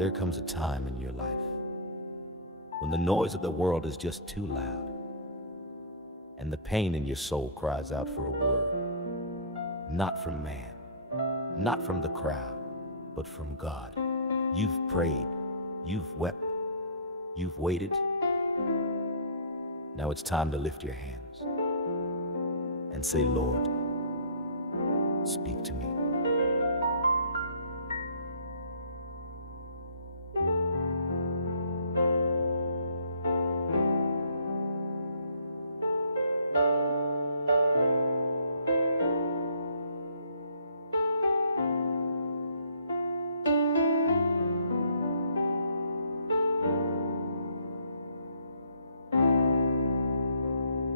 There comes a time in your life when the noise of the world is just too loud, and the pain in your soul cries out for a word, not from man, not from the crowd, but from God. You've prayed, you've wept, you've waited. Now it's time to lift your hands and say, Lord, speak to me.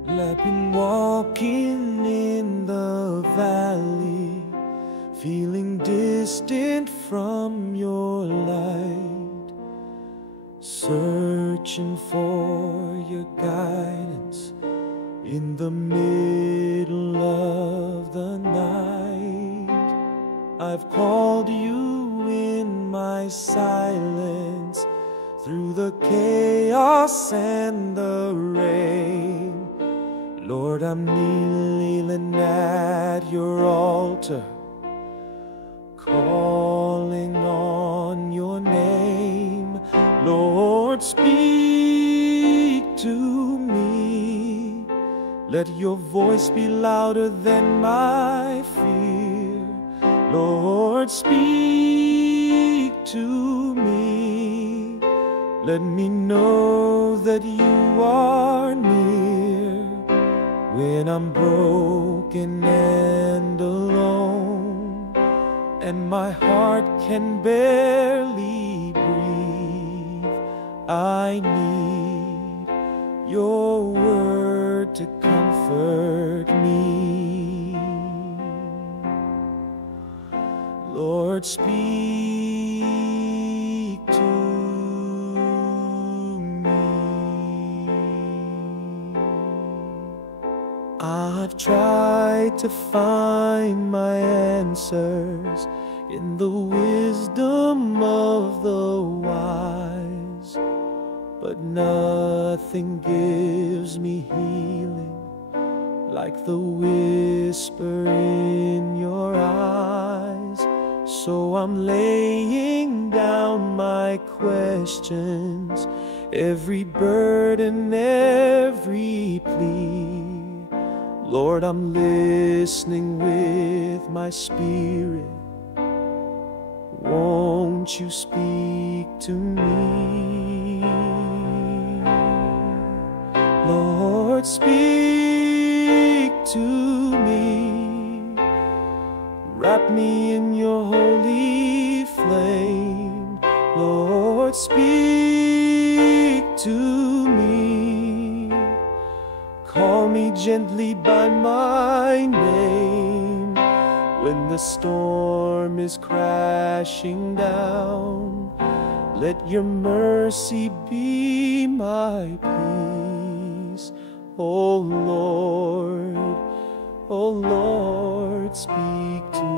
I've been walking in the valley, feeling distant from your light, searching for your guidance in the middle of the night. I've called you in my silence, through the chaos and the rain. Lord, I'm kneeling at your altar, calling on your name. Lord, speak to me. Let your voice be louder than my fear. Lord, speak to me. Let me know that you are near. When I'm broken and alone, and my heart can barely breathe, I need your word to comfort me. Lord, speak to I've tried to find my answers in the wisdom of the wise, but nothing gives me healing like the whisper in your eyes. So I'm laying down my questions, every burden, every plea. Lord, I'm listening with my spirit. Won't you speak to me? Lord, speak to me. Wrap me in your holy flame. Lord, speak to me. Call me gently by my name when the storm is crashing down. Let your mercy be my peace. Oh Lord, speak to me.